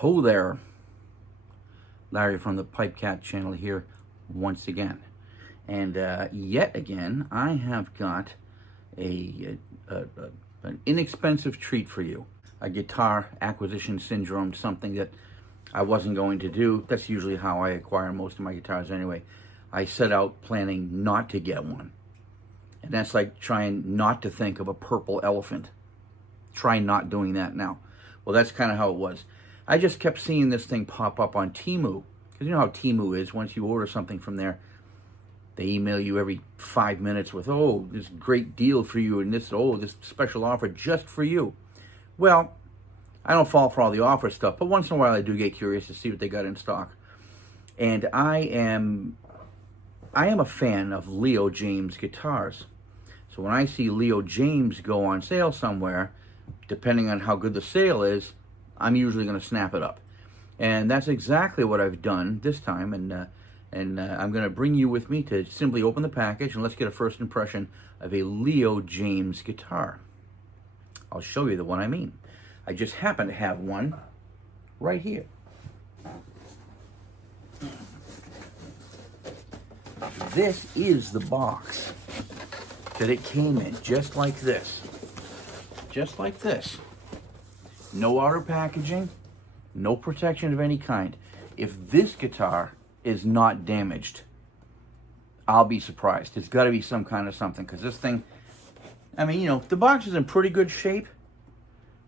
Ho there, Larry from the PipeCat channel here once again. And yet again, I have got an inexpensive treat for you. A guitar acquisition syndrome, something that I wasn't going to do. That's usually how I acquire most of my guitars anyway. I set out planning not to get one. And that's like trying not to think of a purple elephant. Try not doing that now. Well, that's kind of how it was. I just kept seeing this thing pop up on Temu. Because you know how Temu is. Once you order something from there, they email you every 5 minutes with, oh, this great deal for you, and this, oh, this special offer just for you. Well, I don't fall for all the offer stuff, but once in a while I do get curious to see what they got in stock. And I am a fan of Leo Jaymz guitars. So when I see Leo Jaymz go on sale somewhere, depending on how good the sale is, I'm usually going to snap it up. And that's exactly what I've done this time. And I'm going to bring you with me to simply open the package and let's get a first impression of a Leo Jaymz guitar. I'll show you the one I mean. I just happen to have one right here. This is the box that it came in, just like this. Just like this. No outer packaging, no protection of any kind. If this guitar is not damaged, I'll be surprised. It's got to be some kind of something, because this thing, I mean, you know, the box is in pretty good shape,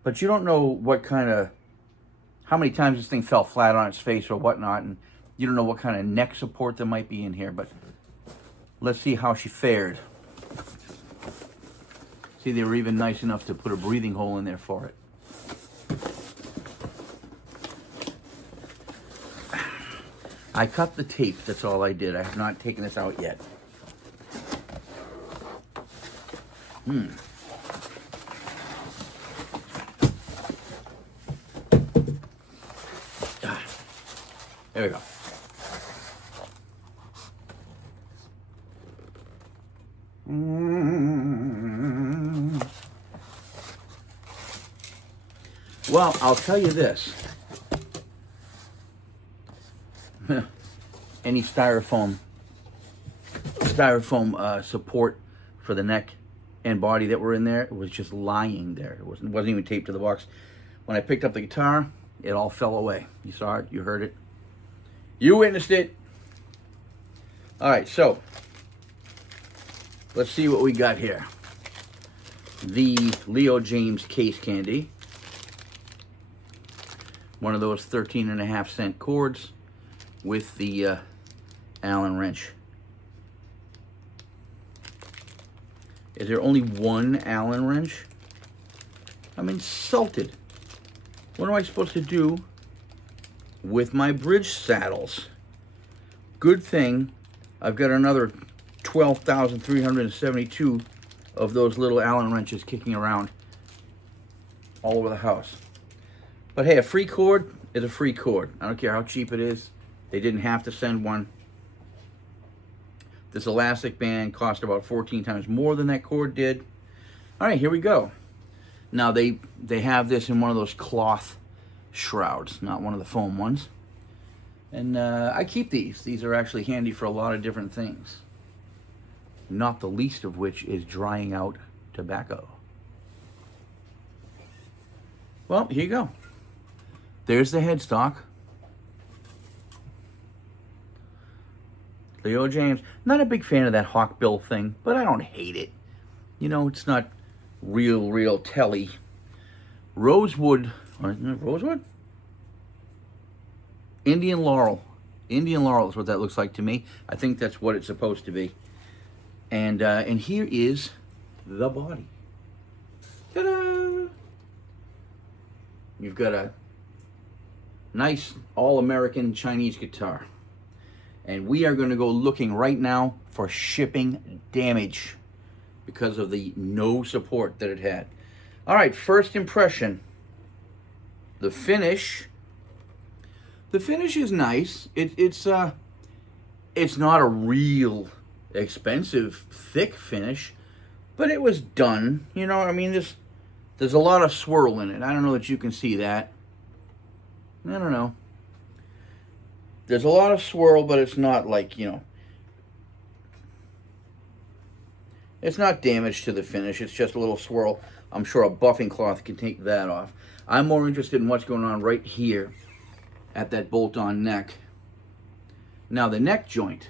but you don't know what kind of, how many times this thing fell flat on its face or whatnot, and you don't know what kind of neck support there might be in here, but let's see how she fared. See, they were even nice enough to put a breathing hole in there for it. I cut the tape, that's all I did. I have not taken this out yet. There we go. Well, I'll tell you this. Any styrofoam support for the neck and body that were in there, it was just lying there. It wasn't even taped to the box. When I picked up the guitar, it all fell away. You saw it, you heard it, you witnessed it. All right, so let's see what we got here. The Leo Jaymz case candy. One of those 13.5-cent cords with the Allen wrench. Is there only one Allen wrench? I'm insulted. What am I supposed to do with my bridge saddles? Good thing I've got another 12,372 of those little Allen wrenches kicking around all over the house. But hey, a free cord is a free cord. I don't care how cheap it is. They didn't have to send one. This elastic band cost about 14 times more than that cord did. All right, here we go. Now they have this in one of those cloth shrouds, not one of the foam ones. And I keep these. These are actually handy for a lot of different things. Not the least of which is drying out tobacco. Well, here you go. There's the headstock. Leo Jaymz. Not a big fan of that hawkbill thing, but I don't hate it. You know, it's not real telly. Rosewood. Rosewood? Indian Laurel. Indian Laurel is what that looks like to me. I think that's what it's supposed to be. And here is the body. Ta-da! You've got a nice all-American Chinese guitar. And we are going to go looking right now for shipping damage because of the no support that it had. All right, first impression. The finish. The finish is nice. It's not a real expensive thick finish, but it was done. You know, I mean, there's a lot of swirl in it. I don't know that you can see that. I don't know. There's a lot of swirl, but it's not like, you know, it's not damage to the finish. It's just a little swirl. I'm sure a buffing cloth can take that off. I'm more interested in what's going on right here at that bolt-on neck. Now the neck joint,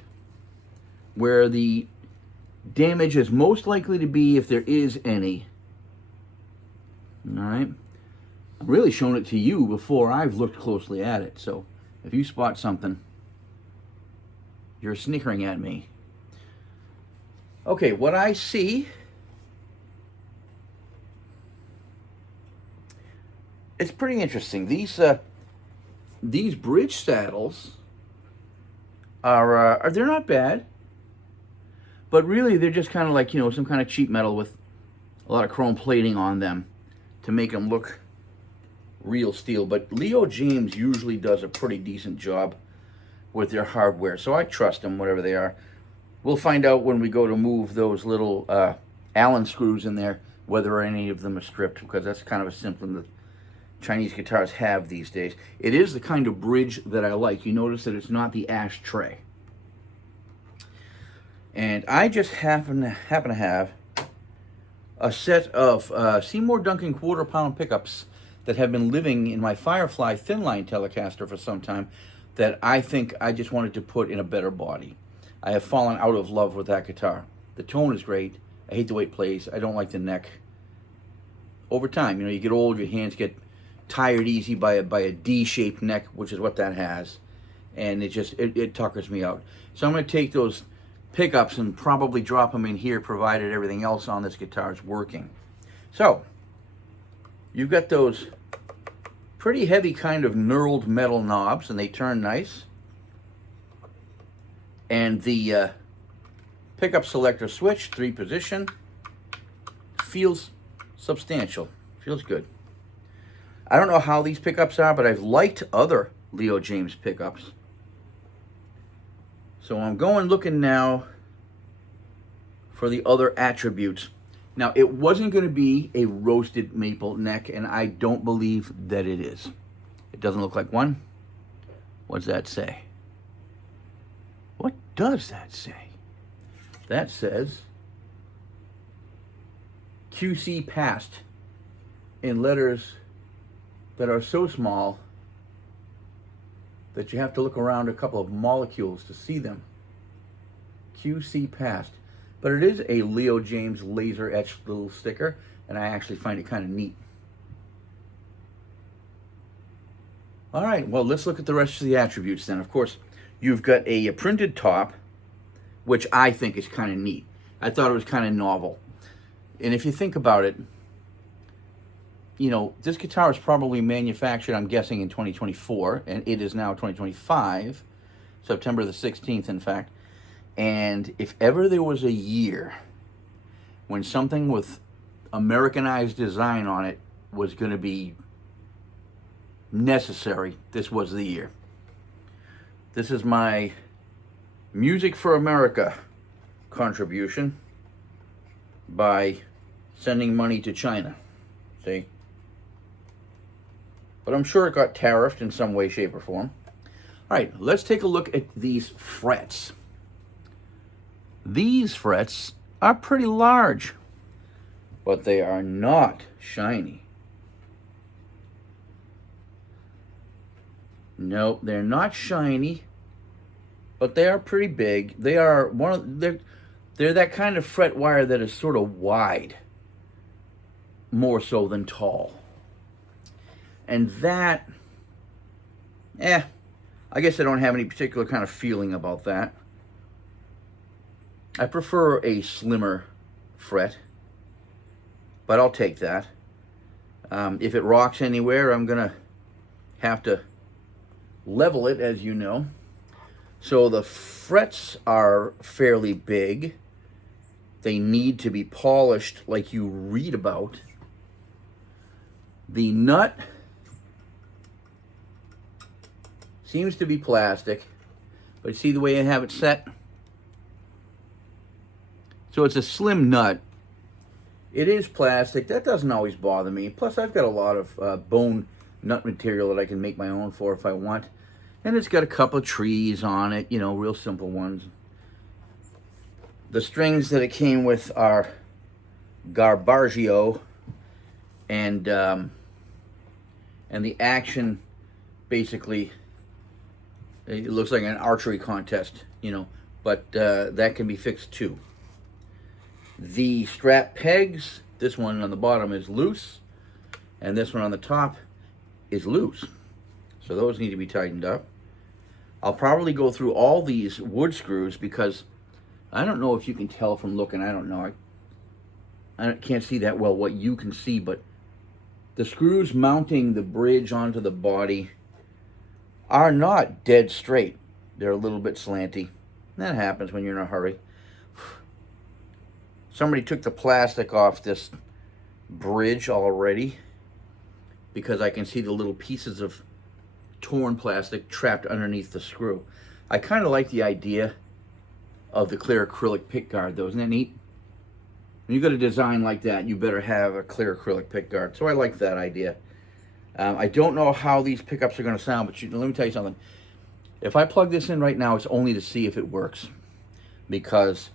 where the damage is most likely to be, if there is any. All right. I'm really showing it to you before I've looked closely at it. So if you spot something, you're snickering at me. Okay, what I see, it's pretty interesting. These bridge saddles are they're not bad, but really they're just kind of like, you know, some kind of cheap metal with a lot of chrome plating on them to make them look real steel. But Leo Jaymz usually does a pretty decent job with their hardware, so I trust them, whatever they are. We'll find out when we go to move those little Allen screws in there, whether any of them are stripped, because that's kind of a symptom that Chinese guitars have these days. It is the kind of bridge that I like. You notice that it's not the ashtray. And I just happen to have a set of Seymour Duncan quarter-pound pickups that have been living in my Firefly thin-line Telecaster for some time, that I think I just wanted to put in a better body. I have fallen out of love with that guitar. The tone is great. I hate the way it plays. I don't like the neck. Over time, you know, you get old, your hands get tired easy by a D-shaped neck, which is what that has, and it tuckers me out. So I'm going to take those pickups and probably drop them in here, provided everything else on this guitar is working. So you've got those pretty heavy kind of knurled metal knobs, and they turn nice. And the pickup selector switch, 3-position, feels substantial, feels good. I don't know how these pickups are, but I've liked other Leo Jaymz pickups. So I'm going looking now for the other attributes. Now, it wasn't going to be a roasted maple neck, and I don't believe that it is. It doesn't look like one. What does that say? What does that say? That says QC passed in letters that are so small that you have to look around a couple of molecules to see them. QC passed. But it is a Leo Jaymz laser etched little sticker, and I actually find it kind of neat. All right, well, let's look at the rest of the attributes then. Of course, you've got a printed top, which I think is kind of neat. I thought it was kind of novel. And if you think about it, you know, this guitar is probably manufactured, I'm guessing, in 2024, and it is now 2025, September the 16th, in fact. And if ever there was a year when something with Americanized design on it was going to be necessary, this was the year. This is my Music for America contribution by sending money to China. See? But I'm sure it got tariffed in some way, shape, or form. All right, let's take a look at these frets. These frets are pretty large, but they are not shiny. No, they're not shiny, but they are pretty big. They are they're that kind of fret wire that is sort of wide, more so than tall. And that, I guess I don't have any particular kind of feeling about that. I prefer a slimmer fret, but I'll take that. If it rocks anywhere, I'm gonna have to level it, as you know. So the frets are fairly big. They need to be polished like you read about. The nut seems to be plastic, but see the way I have it set? So it's a slim nut. It is plastic. That doesn't always bother me. Plus, I've got a lot of bone nut material that I can make my own for if I want. And it's got a couple of trees on it, you know, real simple ones. The strings that it came with are Garbargio, and the action, basically, it looks like an archery contest, you know, but that can be fixed too. The strap pegs, this one on the bottom is loose, and this one on the top is loose. So those need to be tightened up. I'll probably go through all these wood screws because I don't know if you can tell from looking. I don't know. I can't see that well what you can see, but the screws mounting the bridge onto the body are not dead straight. They're a little bit slanty. That happens when you're in a hurry. Somebody took the plastic off this bridge already because I can see the little pieces of torn plastic trapped underneath the screw. I kind of like the idea of the clear acrylic pick guard though. Isn't that neat? When you got a design like that, you better have a clear acrylic pick guard. So I like that idea. I don't know how these pickups are going to sound, but let me tell you something. If I plug this in right now, it's only to see if it works, because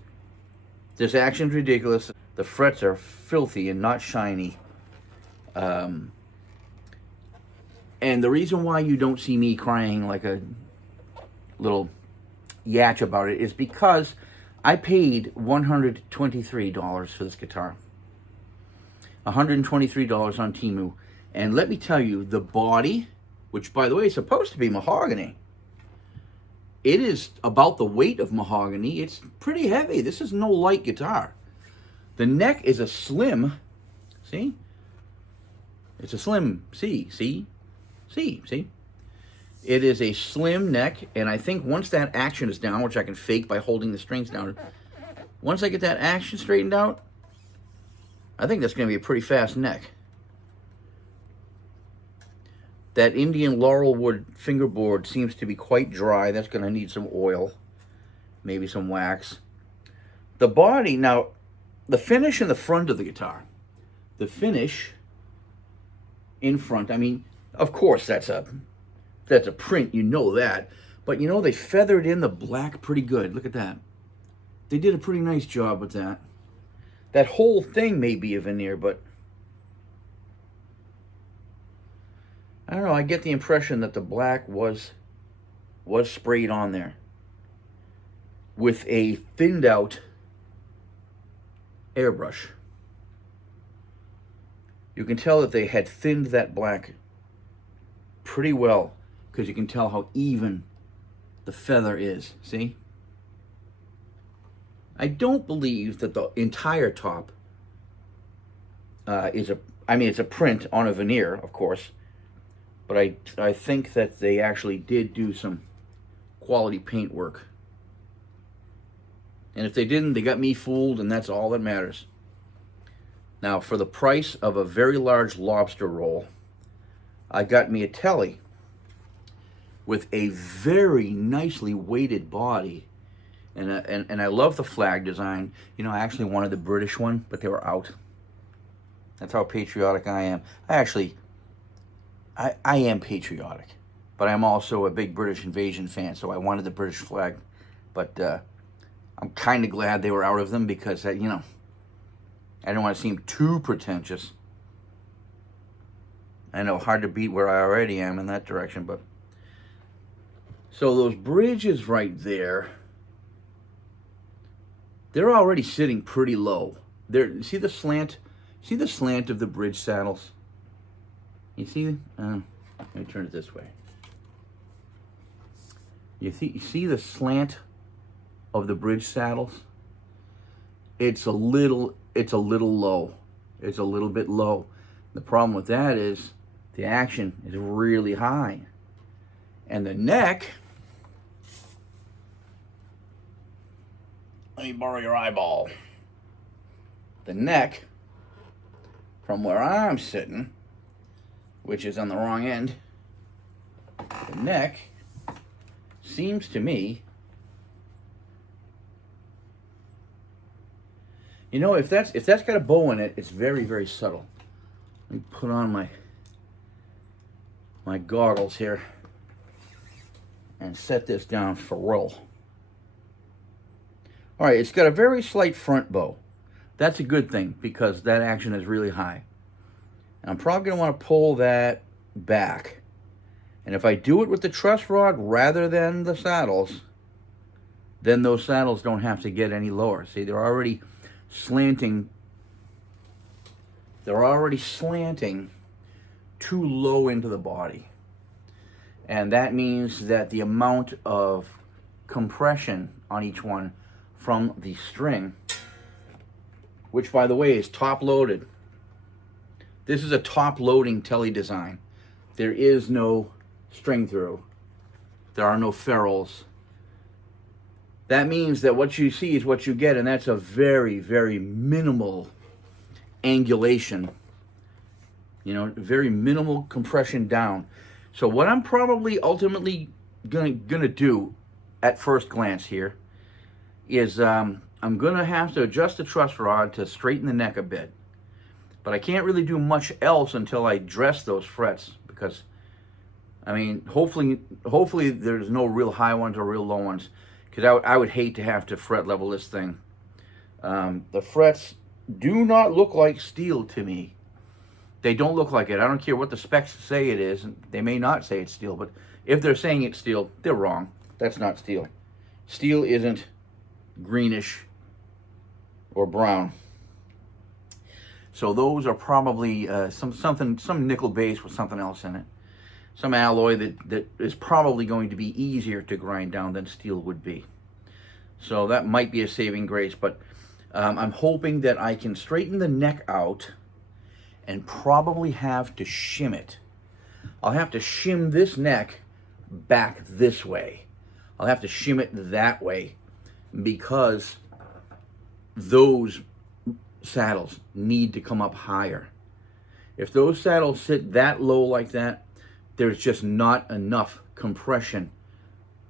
this action's ridiculous. The frets are filthy and not shiny. And the reason why you don't see me crying like a little yatch about it is because I paid $123 for this guitar. $123 on Temu. And let me tell you, the body, which by the way is supposed to be mahogany, it is about the weight of mahogany. It's pretty heavy. This is no light guitar. The neck is a slim, see? It's a slim C, see? It is a slim neck, and I think once that action is down, which I can fake by holding the strings down, once I get that action straightened out, I think that's going to be a pretty fast neck. That Indian laurelwood fingerboard seems to be quite dry. That's going to need some oil, maybe some wax. The body, now, the finish in the front of the guitar, the finish in front, I mean, of course that's a print, you know that. But you know, they feathered in the black pretty good. Look at that. They did a pretty nice job with that. That whole thing may be a veneer, but I don't know, I get the impression that the black was sprayed on there with a thinned out airbrush. You can tell that they had thinned that black pretty well, because you can tell how even the feather is, see? I don't believe that the entire top it's a print on a veneer, of course, but I think that they actually did do some quality paint work. And if they didn't, they got me fooled, and that's all that matters. Now, for the price of a very large lobster roll, I got me a telly with a very nicely weighted body. And I love the flag design. You know, I actually wanted the British one, but they were out. That's how patriotic I am. I am patriotic, but I'm also a big British invasion fan, so I wanted the British flag. But I'm kind of glad they were out of them because, you know, I don't want to seem too pretentious. I know, hard to beat where I already am in that direction, but... So those bridges right there, they're already sitting pretty low. See the slant? See the slant of the bridge saddles? You see? Let me turn it this way. You see the slant of the bridge saddles? It's a little low. It's a little bit low. The problem with that is the action is really high. And the neck, let me borrow your eyeball. The neck, from where I'm sitting, which is on the wrong end, the neck seems to me, you know, if that's got a bow in it, it's very, very subtle. Let me put on my my goggles here and set this down for roll. All right, it's got a very slight front bow. That's a good thing because that action is really high. And I'm probably going to want to pull that back. And if I do it with the truss rod rather than the saddles, then those saddles don't have to get any lower. See, they're already slanting. They're already slanting too low into the body. And that means that the amount of compression on each one from the string, which by the way is top loaded. This is a top loading telly design. There is no string through. There are no ferrules. That means that what you see is what you get, and that's a very, very minimal angulation. You know, very minimal compression down. So what I'm probably ultimately gonna do at first glance here is I'm gonna have to adjust the truss rod to straighten the neck a bit. But I can't really do much else until I dress those frets, because I mean, hopefully there's no real high ones or real low ones, because I would hate to have to fret level this thing. The frets do not look like steel to me. They don't look like it. I don't care what the specs say it is. They may not say it's steel, but if they're saying it's steel, they're wrong. That's not steel. Steel isn't greenish or brown. So those are probably some nickel base with something else in it. Some alloy that is probably going to be easier to grind down than steel would be. So that might be a saving grace, but I'm hoping that I can straighten the neck out and probably have to shim it. I'll have to shim this neck back this way. I'll have to shim it that way because those saddles need to come up higher. If those saddles sit that low like that, there's just not enough compression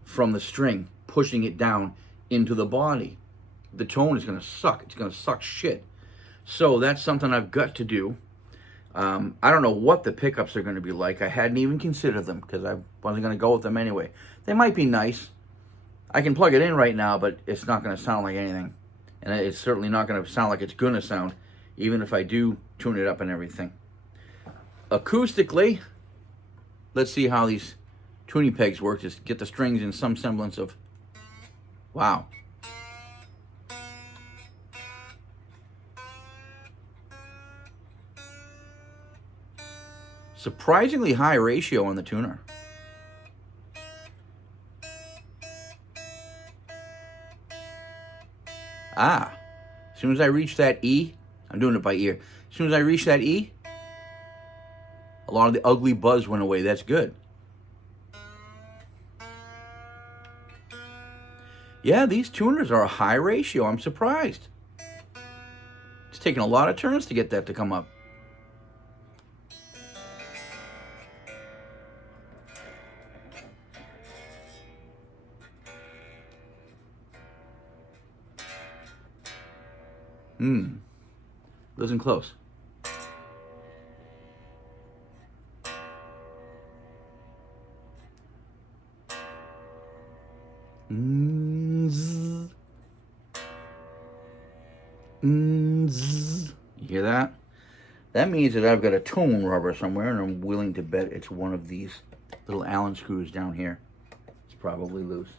from the string pushing it down into the body. The tone is going to suck. It's going to suck shit. So that's something I've got to do. I don't know what the pickups are going to be like. I hadn't even considered them because I wasn't going to go with them anyway. They might be nice. I can plug it in right now, but it's not going to sound like anything. And it's certainly not going to sound like it's going to sound, even if I do tune it up and everything. Acoustically, let's see how these tuning pegs work. Just get the strings in some semblance of, wow. Surprisingly high ratio on the tuner. As soon as I reach that E, I'm doing it by ear. As soon as I reach that E, a lot of the ugly buzz went away. That's good. Yeah, these tuners are a high ratio. I'm surprised. It's taken a lot of turns to get that to come up. Listen close. You hear that? That means that I've got a tone rubber somewhere, and I'm willing to bet it's one of these little Allen screws down here. It's probably loose.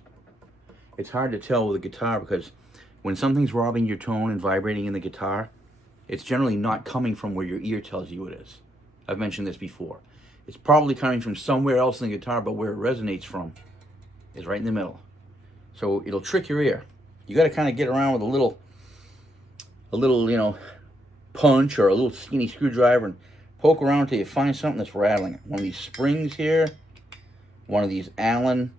It's hard to tell with a guitar because when something's robbing your tone and vibrating in the guitar, it's generally not coming from where your ear tells you it is. I've mentioned this before. It's probably coming from somewhere else in the guitar, but where it resonates from is right in the middle. So it'll trick your ear. You got to kind of get around with a little, punch or a little skinny screwdriver and poke around until you find something that's rattling. One of these springs here, one of these Allen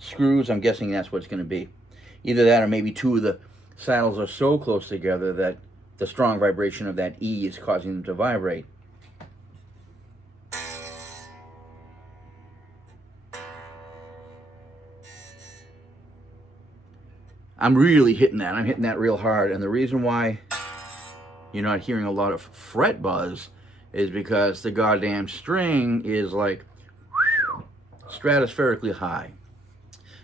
screws, I'm guessing that's what it's going to be. Either that or maybe two of the saddles are so close together that the strong vibration of that E is causing them to vibrate. I'm really hitting that. I'm hitting that real hard. And the reason why you're not hearing a lot of fret buzz is because the goddamn string is like stratospherically high.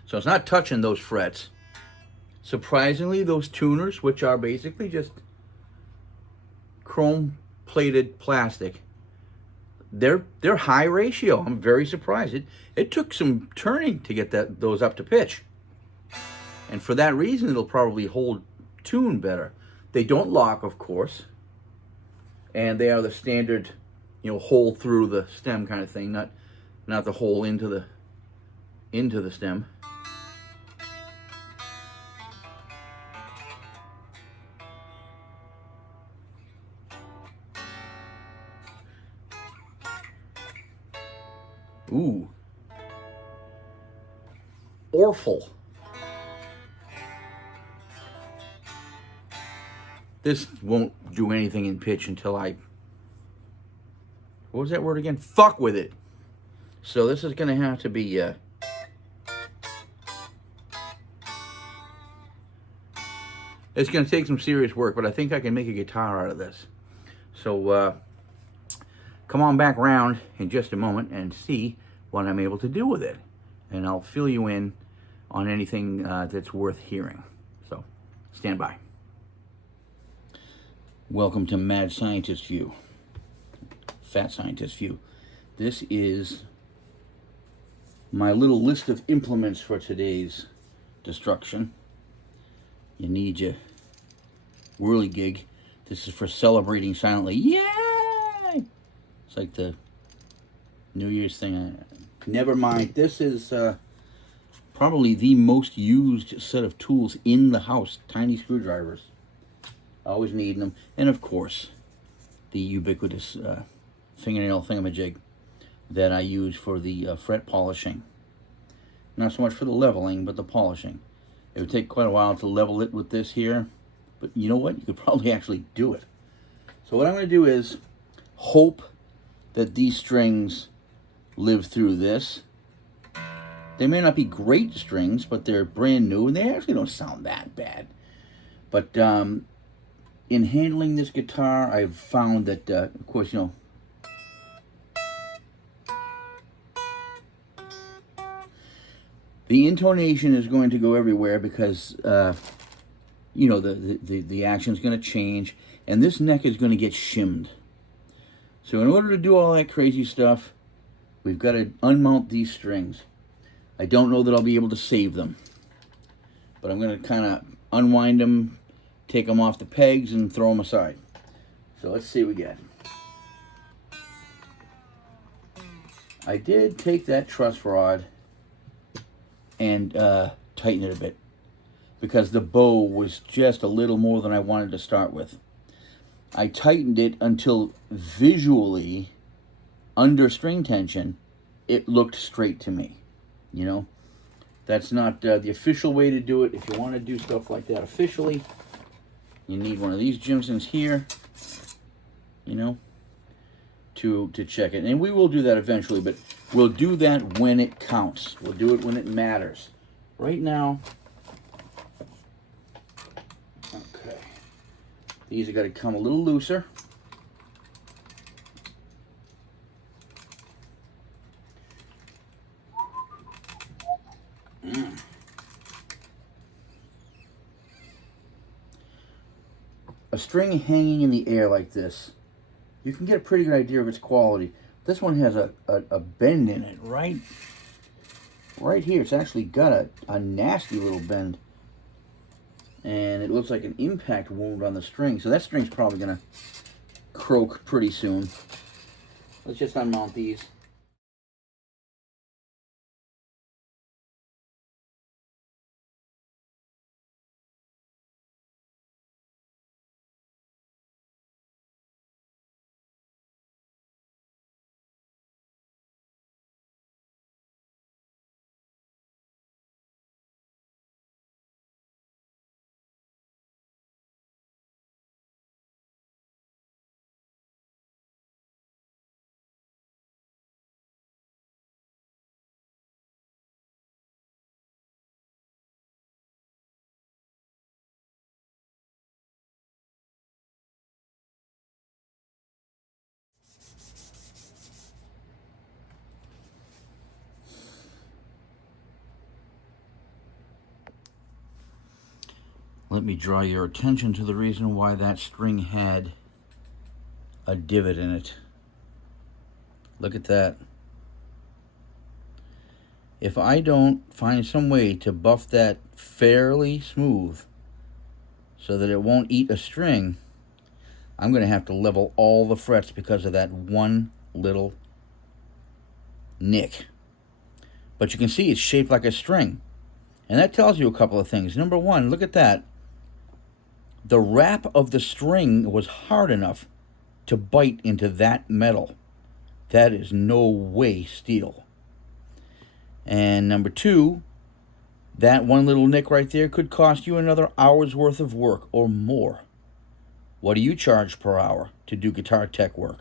So it's not touching those frets. Surprisingly, those tuners, which are basically just chrome plated plastic, they're high ratio. I'm very surprised. It took some turning to get those up to pitch. And for that reason, it'll probably hold tune better. They don't lock, of course. And they are the standard, hole through the stem kind of thing, not the hole into the stem. Ooh. Orful. This won't do anything in pitch until what was that word again? Fuck with it. So this is going to have to be, it's going to take some serious work, but I think I can make a guitar out of this. So come on back round in just a moment and see what I'm able to do with it. And I'll fill you in on anything that's worth hearing. So stand by. Welcome to Mad Scientist View, Fat Scientist View. This is my little list of implements for today's destruction. You need your whirligig. This is for celebrating silently. Yay! It's like the New Year's thing. Never mind. This is probably the most used set of tools in the house. Tiny screwdrivers. Always needing them. And of course, the ubiquitous fingernail thingamajig that I use for the fret polishing. Not so much for the leveling, but the polishing. It would take quite a while to level it with this here. But you know what? You could probably actually do it. So what I'm going to do is hope that these strings live through this. They may not be great strings, but they're brand new, and they actually don't sound that bad. But in handling this guitar, I've found that, of course, the intonation is going to go everywhere because, the action's going to change, and this neck is going to get shimmed. So in order to do all that crazy stuff, we've got to unmount these strings. I don't know that I'll be able to save them, but I'm going to kind of unwind them, take them off the pegs, and throw them aside. So let's see what we get. I did take that truss rod and tighten it a bit because the bow was just a little more than I wanted to start with. I tightened it until visually, under string tension, it looked straight to me. That's not the official way to do it. If you want to do stuff like that officially, you need one of these Jaymz's here, to check it. And we will do that eventually, but we'll do that when it counts. We'll do it when it matters. Right now, okay, these are going to come a little looser. A string hanging in the air like this, you can get a pretty good idea of its quality. This one has a bend in it, right here. It's actually got a nasty little bend. And it looks like an impact wound on the string. So that string's probably going to croak pretty soon. Let's just unmount these. Let me draw your attention to the reason why that string had a divot in it. Look at that. If I don't find some way to buff that fairly smooth so that it won't eat a string, I'm going to have to level all the frets because of that one little nick. But you can see it's shaped like a string. And that tells you a couple of things. Number one, look at that. The wrap of the string was hard enough to bite into that metal. That is no way steel. And number two, that one little nick right there could cost you another hour's worth of work or more. What do you charge per hour to do guitar tech work?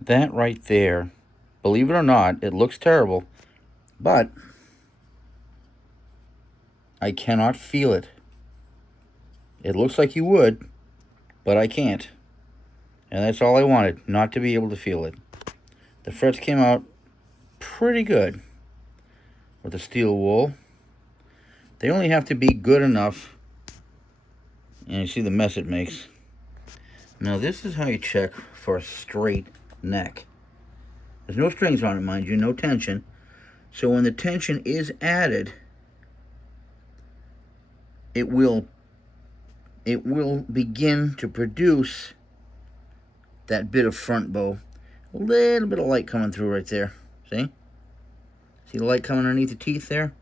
That right there, believe it or not, it looks terrible, but I cannot feel it. It looks like you would, but I can't. And that's all I wanted, not to be able to feel it. The frets came out pretty good with the steel wool. They only have to be good enough, and you see the mess it makes. Now this is how you check for a straight neck. There's no strings on it, mind you, no tension. So when the tension is added, it will begin to produce that bit of front bow. A little bit of light coming through right there. See? See the light coming underneath the teeth there?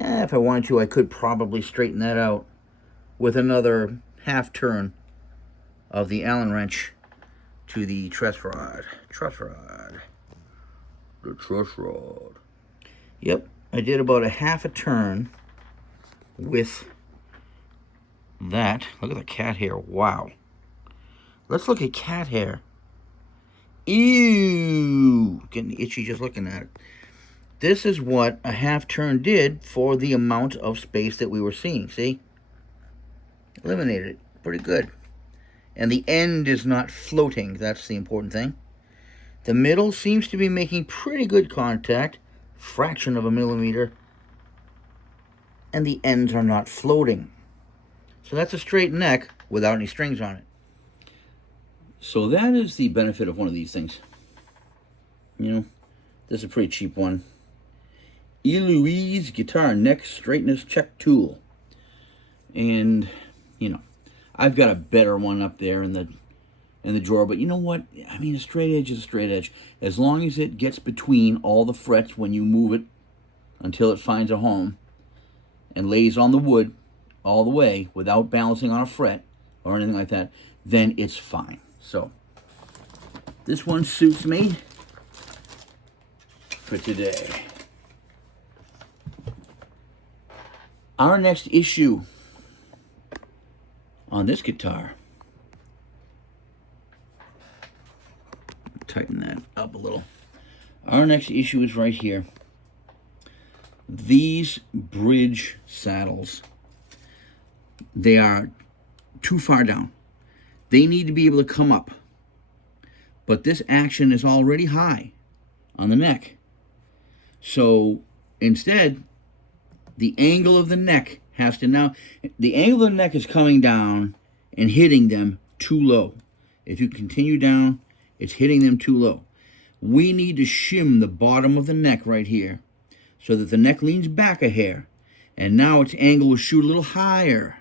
If I wanted to, I could probably straighten that out with another half turn of the Allen wrench to the truss rod. The truss rod. Yep, I did about a half a turn with that. Look at the cat hair. Wow. Let's look at cat hair. Ew. Getting itchy just looking at it. This is what a half turn did for the amount of space that we were seeing. See? Eliminated it. Pretty good. And the end is not floating. That's the important thing. The middle seems to be making pretty good contact. Fraction of a millimeter. And the ends are not floating. So that's a straight neck without any strings on it. So that is the benefit of one of these things. You know, this is a pretty cheap one. Eloise Guitar Neck Straightness Check Tool. And, you know, I've got a better one up there in the drawer, but you know what? I mean, a straight edge is a straight edge. As long as it gets between all the frets when you move it until it finds a home and lays on the wood all the way without balancing on a fret or anything like that, then it's fine. So, this one suits me for today. Our next issue on this guitar, tighten that up a little. Our next issue is right here. These bridge saddles, they are too far down. They need to be able to come up. But this action is already high on the neck. So instead, the angle of the neck has to now, the angle of the neck is coming down and hitting them too low. If you continue down, it's hitting them too low. We need to shim the bottom of the neck right here so that the neck leans back a hair. And now its angle will shoot a little higher.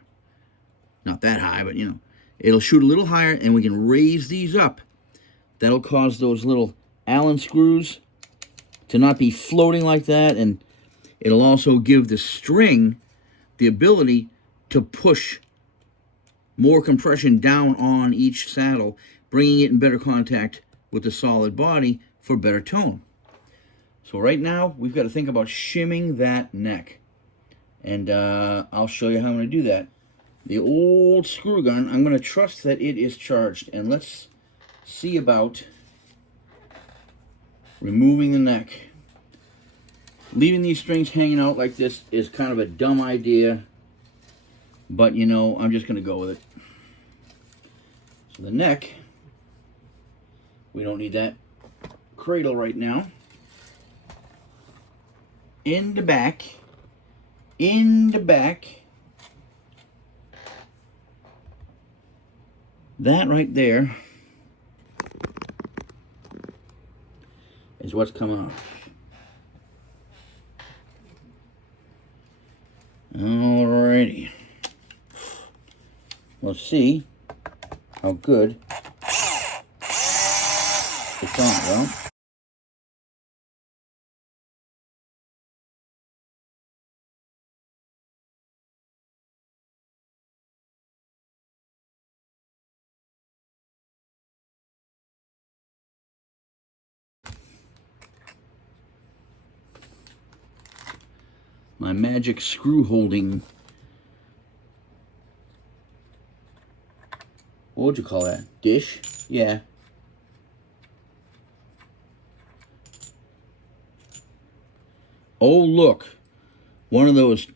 Not that high, but you know. It'll shoot a little higher and we can raise these up. That'll cause those little Allen screws to not be floating like that, and it'll also give the string the ability to push more compression down on each saddle, bringing it in better contact with the solid body for better tone. So right now, we've got to think about shimming that neck. And I'll show you how I'm going to do that. The old screw gun, I'm going to trust that it is charged. And let's see about removing the neck. Leaving these strings hanging out like this is kind of a dumb idea. But, you know, I'm just going to go with it. So the neck, we don't need that cradle right now. In the back. That right there is what's coming off. Alrighty. Let's see how good it's on, well. My magic screw holding, what would you call that? Dish? Yeah. Oh, look. One of those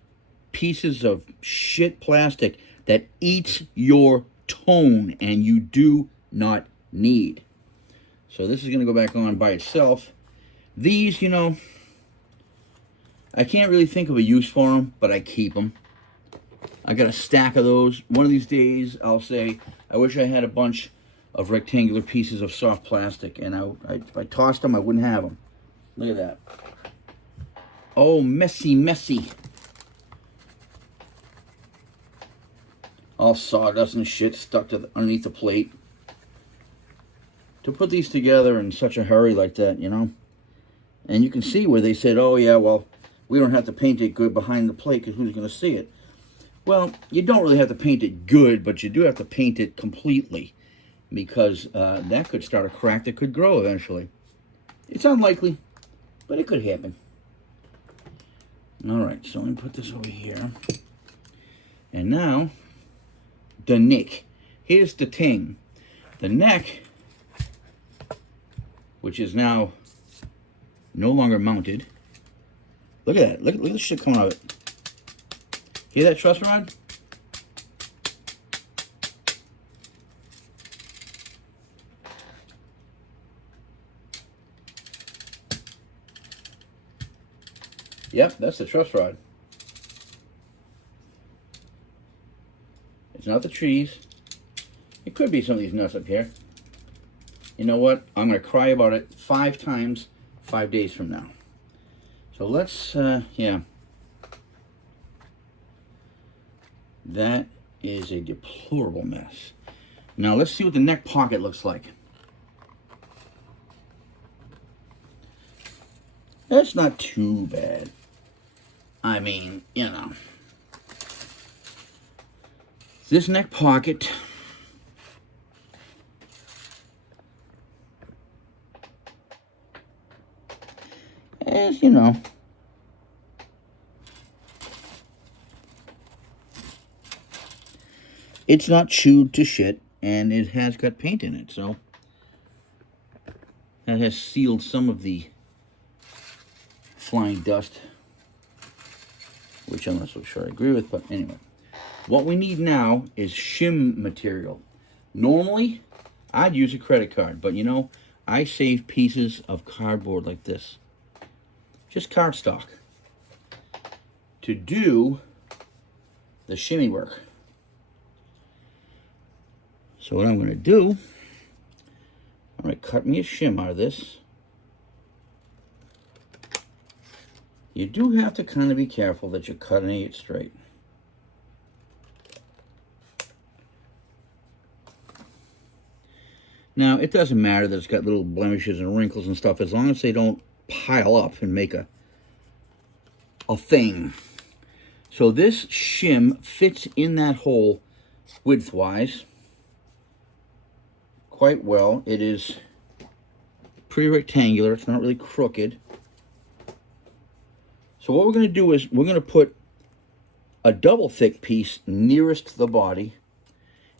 pieces of shit plastic that eats your tone and you do not need. So this is going to go back on by itself. These, you know, I can't really think of a use for them, but I keep them. I got a stack of those. One of these days, I'll say, I wish I had a bunch of rectangular pieces of soft plastic, and if I tossed them, I wouldn't have them. Look at that. Oh, messy. All sawdust and shit stuck to underneath the plate. To put these together in such a hurry like that, you know? And you can see where they said, oh yeah, well, we don't have to paint it good behind the plate because who's going to see it? Well, you don't really have to paint it good, but you do have to paint it completely because that could start a crack that could grow eventually. It's unlikely, but it could happen. All right, so let me put this over here. And now, the neck. Here's the thing. The neck, which is now no longer mounted. Look at that. Look at the shit coming out of it. Hear that truss rod? Yep, that's the truss rod. It's not the trees. It could be some of these nuts up here. You know what? I'm going to cry about it 5 times 5 days from now. So let's, yeah. That is a deplorable mess. Now let's see what the neck pocket looks like. That's not too bad. I mean, you know. This neck pocket is, you know, it's not chewed to shit, and it has got paint in it, so that has sealed some of the flying dust, which I'm not so sure I agree with, but anyway. What we need now is shim material. Normally, I'd use a credit card, but you know, I save pieces of cardboard like this. Just cardstock. To do the shimmy work. So what I'm going to do, I'm going to cut me a shim out of this. You do have to kind of be careful that you're cutting it straight. Now, it doesn't matter that it's got little blemishes and wrinkles and stuff, as long as they don't pile up and make a thing. So this shim fits in that hole width-wise quite well. It is pretty rectangular. It's not really crooked. So what we're going to do is we're going to put a double thick piece nearest the body,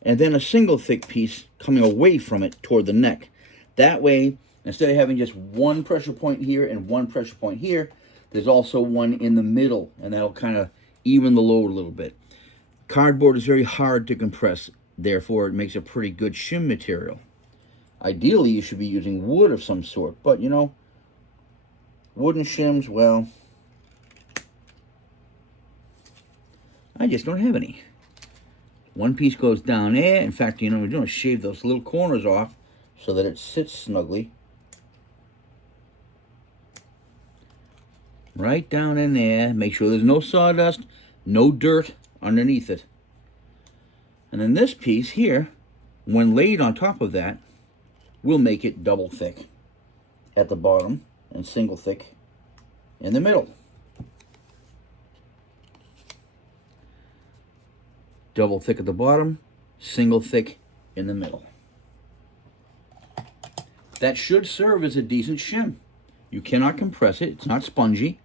and then a single thick piece coming away from it toward the neck. That way, instead of having just one pressure point here and one pressure point here, there's also one in the middle, and that'll kind of even the load a little bit. Cardboard is very hard to compress, therefore it makes a pretty good shim material. Ideally, you should be using wood of some sort, but you know, wooden shims, well, I just don't have any. One piece goes down there. In fact, you know, we're going to shave those little corners off so that it sits snugly. Right down in there. Make sure there's no sawdust, no dirt underneath it. And then this piece here, when laid on top of that, will make it double thick at the bottom and single thick in the middle. Double thick at the bottom, single thick in the middle. That should serve as a decent shim. You cannot compress it. It's not spongy.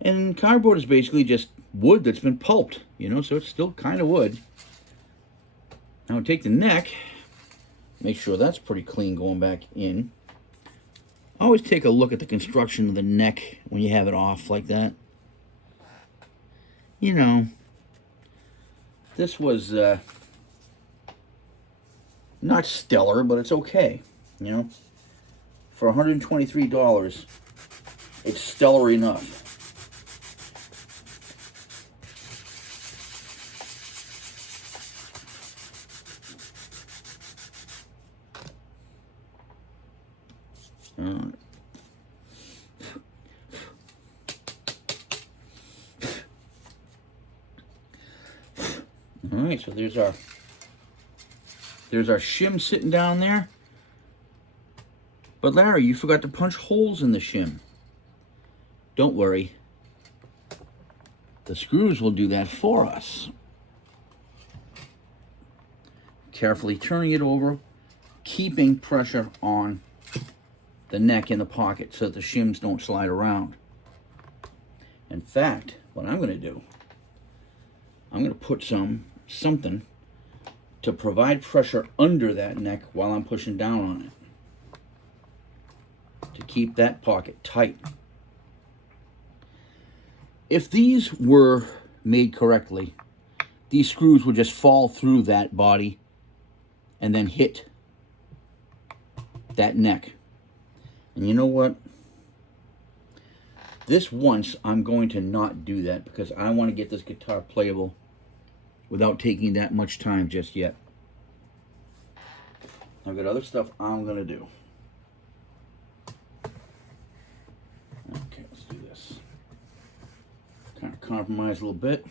And cardboard is basically just wood that's been pulped, you know, so it's still kind of wood. Now take the neck, make sure that's pretty clean going back in. Always take a look at the construction of the neck when you have it off like that. You know, this was not stellar, but it's okay, you know. For $123, it's stellar enough. All right, so there's our shim sitting down there. But Larry, you forgot to punch holes in the shim. Don't worry. The screws will do that for us. Carefully turning it over, keeping pressure on the neck in the pocket so that the shims don't slide around. In fact, what I'm going to do, I'm going to put something to provide pressure under that neck while I'm pushing down on it to keep that pocket tight. If these were made correctly, these screws would just fall through that body and then hit that neck. And you know what? This once, I'm going to not do that because I want to get this guitar playable without taking that much time just yet. I've got other stuff I'm going to do. Okay, let's do this. Kind of compromise a little bit.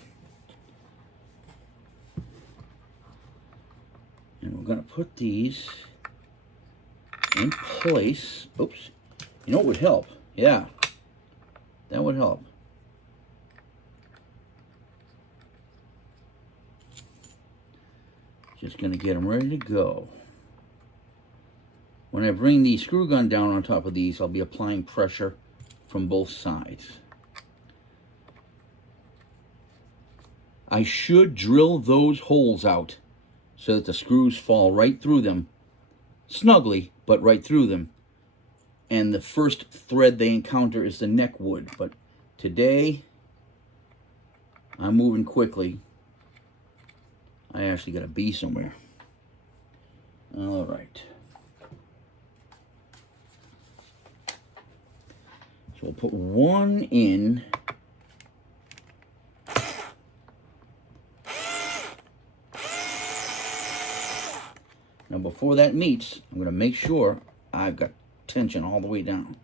And we're going to put these in place. Oops. You know what would help? Yeah, that would help. Just going to get them ready to go. When I bring the screw gun down on top of these, I'll be applying pressure from both sides. I should drill those holes out so that the screws fall right through them, snugly, but right through them. And the first thread they encounter is the neck wood. But today, I'm moving quickly. I actually got to be somewhere. All right. So we'll put one in. Now before that meets, I'm going to make sure I've got tension all the way down.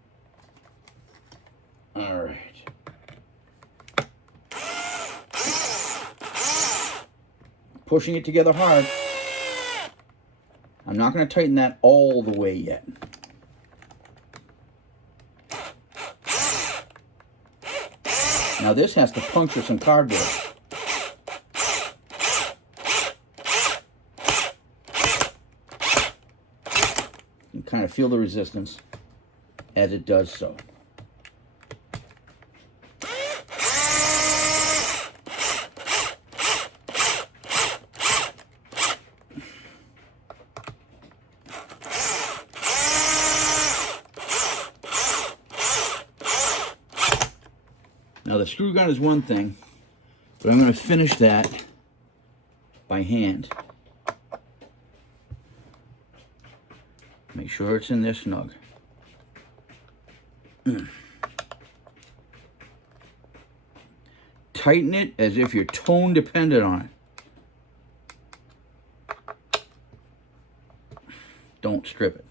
All right. Pushing it together hard. I'm not going to tighten that all the way yet. Now this has to puncture some cardboard. You can kind of feel the resistance as it does so. Now the screw gun is one thing, but I'm going to finish that by hand. Make sure it's in there snug. Tighten it as if your tone depended on it. Don't strip it.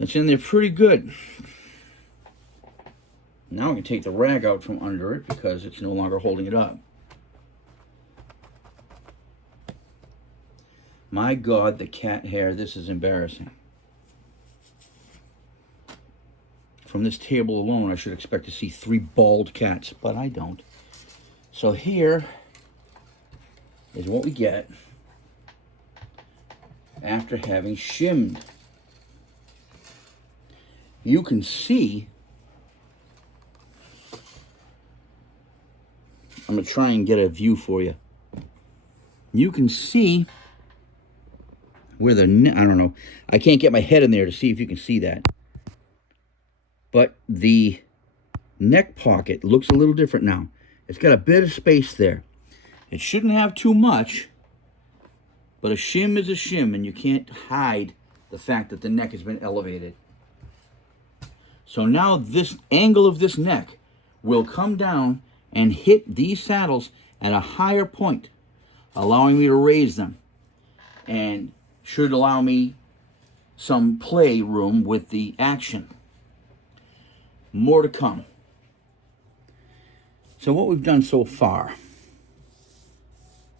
It's in there pretty good. Now I can take the rag out from under it because it's no longer holding it up. My God, the cat hair, this is embarrassing. From this table alone, I should expect to see 3 bald cats, but I don't. So here is what we get after having shimmed. You can see, I'm going to try and get a view for you. You can see where the, I don't know, I can't get my head in there to see if you can see that. But the neck pocket looks a little different now. It's got a bit of space there. It shouldn't have too much, but a shim is a shim, and you can't hide the fact that the neck has been elevated. So now this angle of this neck will come down and hit these saddles at a higher point, allowing me to raise them, and should allow me some play room with the action. More to come. So what we've done so far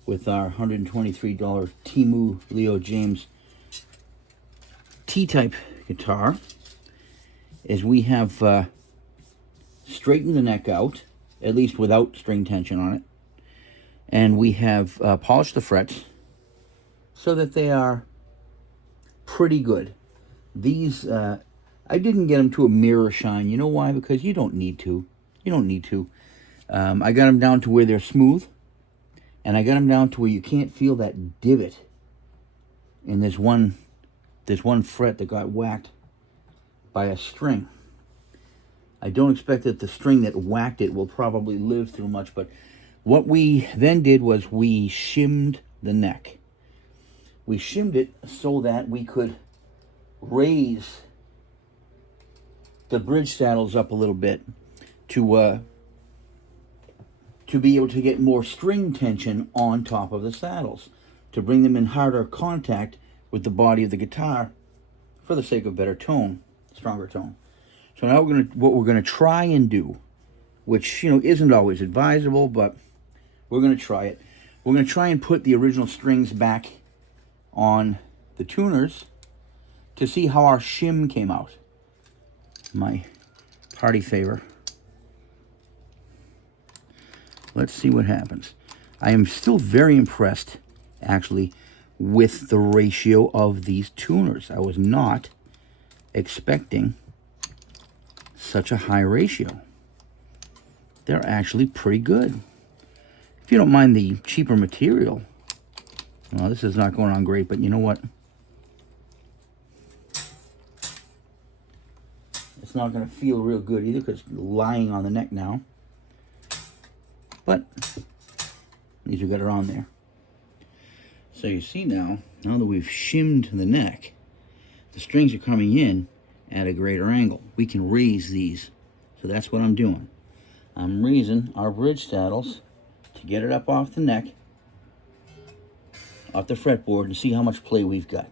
with our $123 Temu Leo Jaymz T-type guitar is we have straightened the neck out, at least without string tension on it, and we have polished the frets so that they are pretty good. These, I didn't get them to a mirror shine. You know why? Because you don't need to. You don't need to. I got them down to where they're smooth, and I got them down to where you can't feel that divot in this one fret that got whacked by a string. I don't expect that the string that whacked it will probably live through much, but what we then did was we shimmed the neck. We shimmed it so that we could raise the bridge saddles up a little bit to be able to get more string tension on top of the saddles, to bring them in harder contact with the body of the guitar for the sake of better tone, stronger tone. So now what we're gonna try and do, which isn't always advisable, but we're gonna try it. We're gonna try and put the original strings back on the tuners to see how our shim came out. My party favor. Let's see what happens. I am still very impressed, actually, with the ratio of these tuners. I was not expecting such a high ratio. They're actually pretty good. If you don't mind the cheaper material. Well, this is not going on great, but you know what? It's not going to feel real good either because it's lying on the neck now. But at least we got it on there. So you see now that we've shimmed the neck, the strings are coming in at a greater angle. We can raise these. So that's what I'm doing. I'm raising our bridge saddles to get it up off the neck, off the fretboard, and see how much play we've got.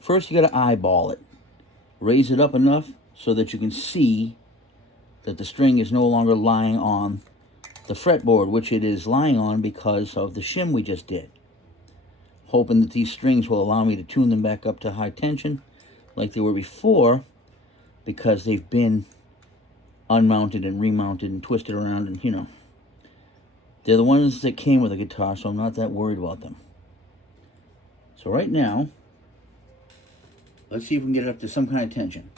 First, you got to eyeball it. Raise it up enough so that you can see that the string is no longer lying on the fretboard, which it is lying on because of the shim we just did. Hoping that these strings will allow me to tune them back up to high tension like they were before, because they've been unmounted and remounted and twisted around, and you know, they're the ones that came with a guitar, so I'm not that worried about them. So right now, let's see if we can get it up to some kind of tension.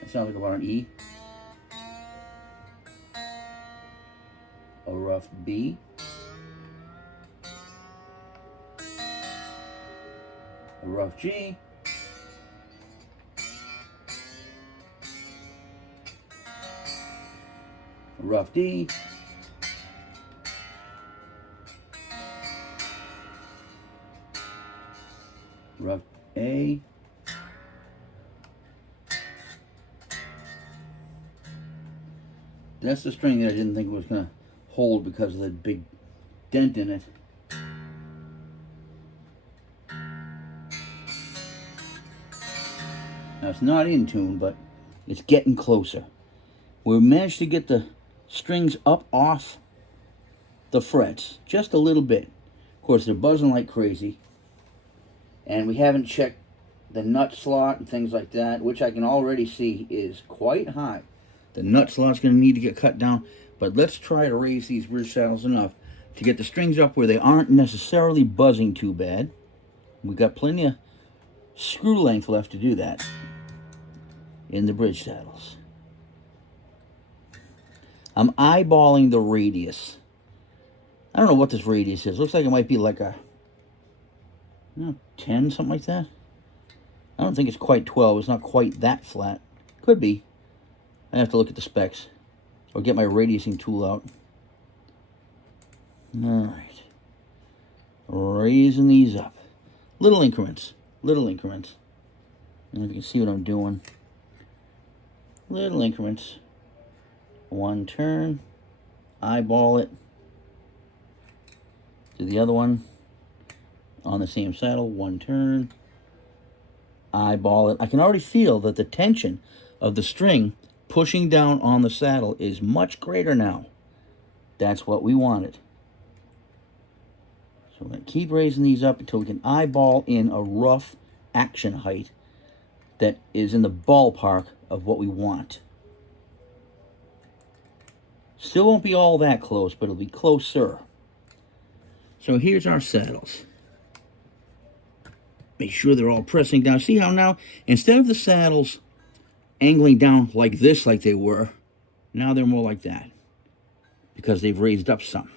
That sounds like about an E, a rough B, a rough G, a rough D, rough A, that's the string that I didn't think was going to hold because of the big dent in it. Now it's not in tune, but it's getting closer. We managed to get the strings up off the frets just a little bit. Of course, they're buzzing like crazy. And we haven't checked the nut slot and things like that, which I can already see is quite high. The nut slot's going to need to get cut down, but let's try to raise these bridge saddles enough to get the strings up where they aren't necessarily buzzing too bad. We've got plenty of screw length left to do that in the bridge saddles. I'm eyeballing the radius. I don't know what this radius is. Looks like it might be like a 10, something like that. I don't think it's quite 12. It's not quite that flat. Could be. I have to look at the specs or get my radiusing tool out. All right. Raising these up. Little increments. Little increments. I don't know if you can see what I'm doing. Little increments. One turn. Eyeball it. Do the other one. On the same saddle. One turn. Eyeball it. I can already feel that the tension of the string pushing down on the saddle is much greater now. That's what we wanted. So we're going to keep raising these up until we can eyeball in a rough action height that is in the ballpark of what we want. Still won't be all that close, but it'll be closer. So here's our saddles. Make sure they're all pressing down. See how now, instead of the saddles angling down like this, like they were, now they're more like that because they've raised up some.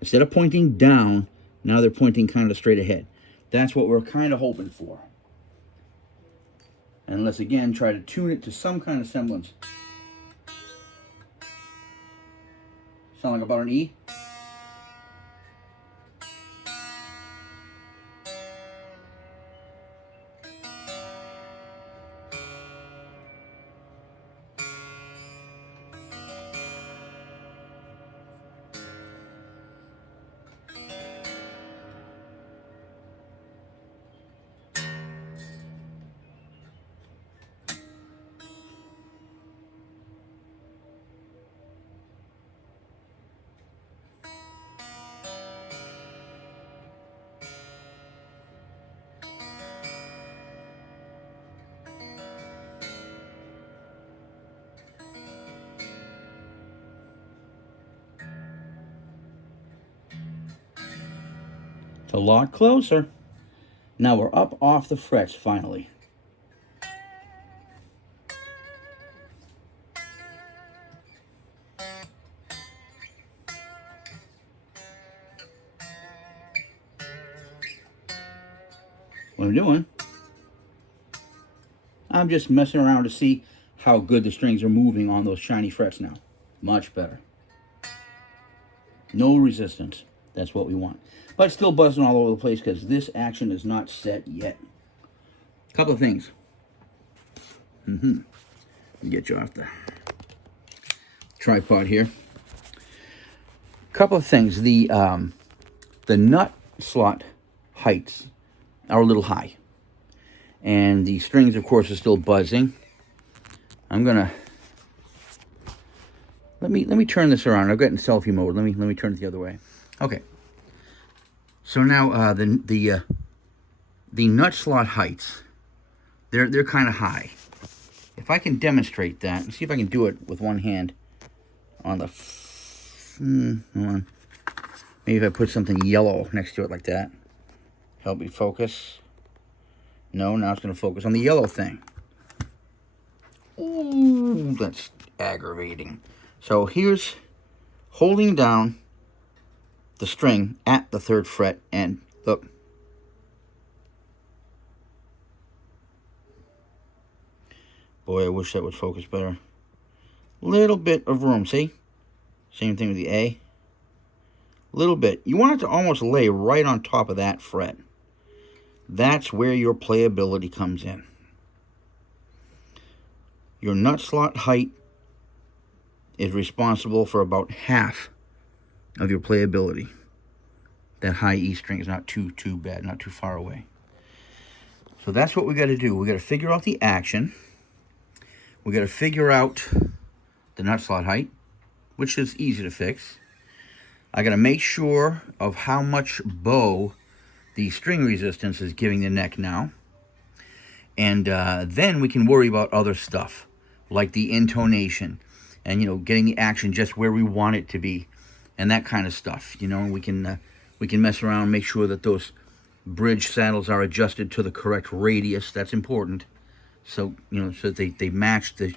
Instead of pointing down, now they're pointing kind of straight ahead. That's what we're kind of hoping for. And let's again try to tune it to some kind of semblance. Sound like about an E? It's a lot closer. Now we're up off the frets finally. What I'm doing, I'm just messing around to see how good the strings are moving on those shiny frets now. Much better. No resistance. That's what we want. But still buzzing all over the place because this action is not set yet. A couple of things. Let me get you off the tripod here. A couple of things. The nut slot heights are a little high. And the strings, of course, are still buzzing. I'm gonna let me turn this around. I've got it in selfie mode. Let me turn it the other way. Okay. So now the nut slot heights, they're kind of high. If I can demonstrate that, let's see if I can do it with one hand on the. Hold on. Maybe if I put something yellow next to it like that, help me focus. No, now it's going to focus on the yellow thing. Ooh, that's aggravating. So here's holding down the string at the 3rd fret, and look. Boy, I wish that would focus better. Little bit of room, see? Same thing with the A. Little bit. You want it to almost lay right on top of that fret. That's where your playability comes in. Your nut slot height is responsible for about half of your playability. That high E string is not too bad, not too far away. So that's what we got to do. We got to figure out the action. We got to figure out the nut slot height, which is easy to fix. I got to make sure of how much bow the string resistance is giving the neck now. And then we can worry about other stuff, like the intonation and, you know, getting the action just where we want it to be and that kind of stuff. You know, we can mess around and make sure that those bridge saddles are adjusted to the correct radius. That's important. So, you know, so that they match the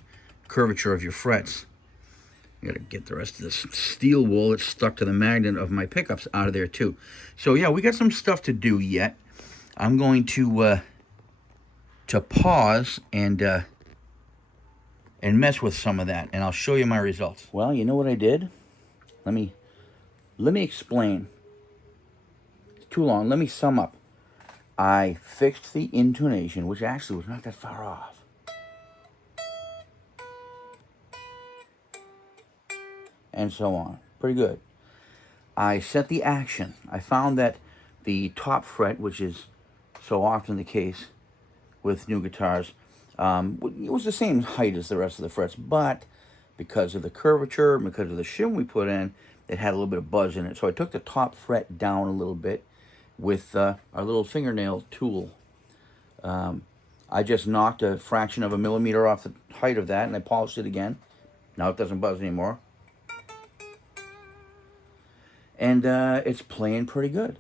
curvature of your frets. I gotta get the rest of this steel wool that's stuck to the magnet of my pickups out of there too. So yeah, we got some stuff to do yet. I'm going to pause and mess with some of that, and I'll show you my results. Well, you know what I did? Let me explain. It's too long. Let me sum up. I fixed the intonation, which actually was not that far off. And so on. Pretty good. I set the action. I found that the top fret, which is so often the case with new guitars, it was the same height as the rest of the frets, but because of the curvature, because of the shim we put in, it had a little bit of buzz in it. So I took the top fret down a little bit with our little fingernail tool. I just knocked a fraction of a millimeter off the height of that, and I polished it again. Now it doesn't buzz anymore. And it's playing pretty good.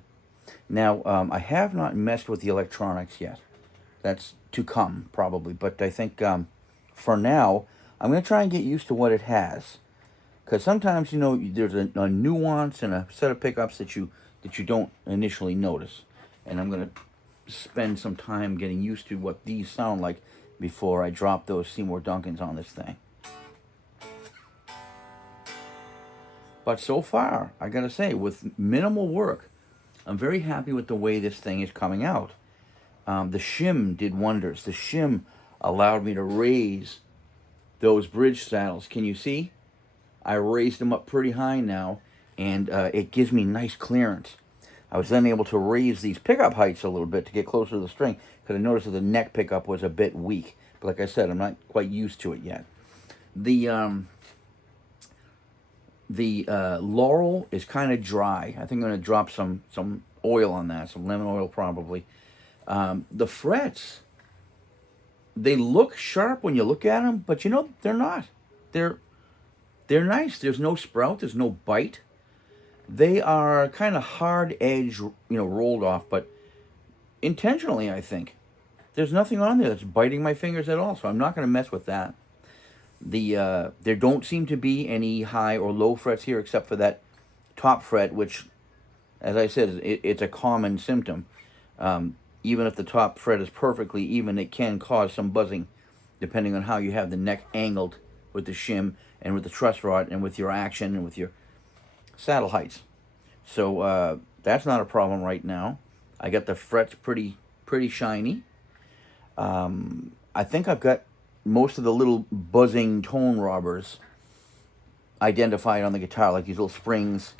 Now, I have not messed with the electronics yet. That's to come, probably. But I think for now, I'm going to try and get used to what it has. Because sometimes, you know, there's a nuance and a set of pickups that you don't initially notice. And I'm going to spend some time getting used to what these sound like before I drop those Seymour Duncans on this thing. But so far, I gotta say, with minimal work, I'm very happy with the way this thing is coming out. The shim did wonders. The shim allowed me to raise those bridge saddles. Can you see? I raised them up pretty high now, and it gives me nice clearance. I was then able to raise these pickup heights a little bit to get closer to the string, because I noticed that the neck pickup was a bit weak. But like I said, I'm not quite used to it yet. The laurel is kind of dry. I think I'm going to drop some oil on that, some lemon oil probably. The frets, they look sharp when you look at them, but you know, they're not. They're nice. There's no sprout. There's no bite. They are kind of hard edge, you know, rolled off, but intentionally, I think. There's nothing on there that's biting my fingers at all, so I'm not going to mess with that. There don't seem to be any high or low frets here except for that top fret, which, as I said, it's a common symptom. Even if the top fret is perfectly even, it can cause some buzzing depending on how you have the neck angled with the shim and with the truss rod and with your action and with your saddle heights. So that's not a problem right now. I got the frets pretty shiny. I think I've got most of the little buzzing tone robbers identified on the guitar, like these little springs.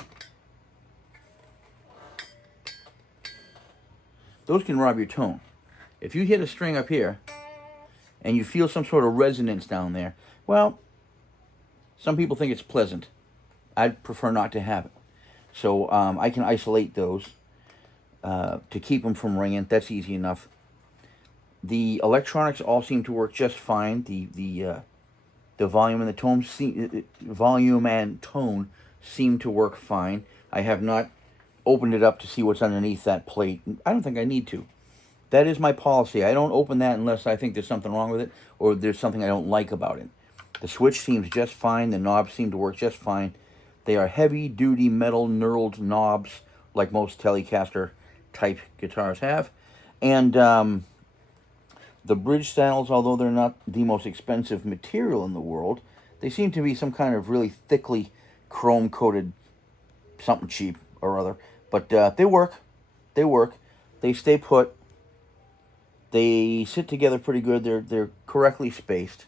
Those can rob your tone. If you hit a string up here and you feel some sort of resonance down there, well, some people think it's pleasant. I'd prefer not to have it. So I can isolate those to keep them from ringing. That's easy enough. The electronics all seem to work just fine. The volume and the tone volume and tone seem to work fine. I have not opened it up to see what's underneath that plate. I don't think I need to. That is my policy. I don't open that unless I think there's something wrong with it or there's something I don't like about it. The switch seems just fine. The knobs seem to work just fine. They are heavy-duty metal knurled knobs like most Telecaster type guitars have. And the bridge saddles, although they're not the most expensive material in the world, they seem to be some kind of really thickly chrome-coated something cheap or other. But they work. They work. They stay put. They sit together pretty good. They're correctly spaced.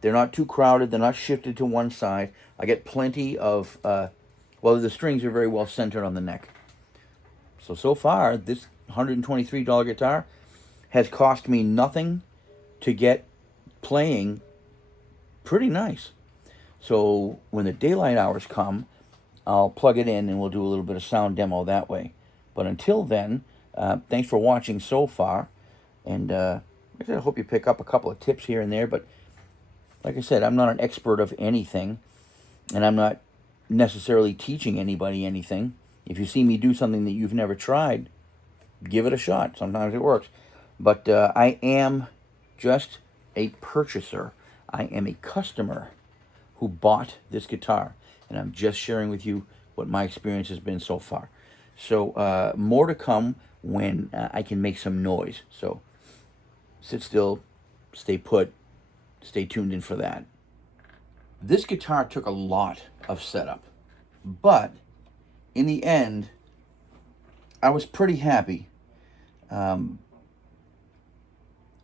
They're not too crowded. They're not shifted to one side. I get plenty of, well, the strings are very well centered on the neck. So far, this $123 guitar has cost me nothing to get playing pretty nice. So when the daylight hours come, I'll plug it in and we'll do a little bit of sound demo that way. But until then, thanks for watching so far. And I hope you pick up a couple of tips here and there. But like I said, I'm not an expert of anything. And I'm not necessarily teaching anybody anything. If you see me do something that you've never tried, give it a shot. Sometimes it works. But I am just a purchaser. I am a customer who bought this guitar. And I'm just sharing with you what my experience has been so far. So more to come when I can make some noise. So sit still, stay put, stay tuned in for that. This guitar took a lot of setup. But in the end, I was pretty happy. I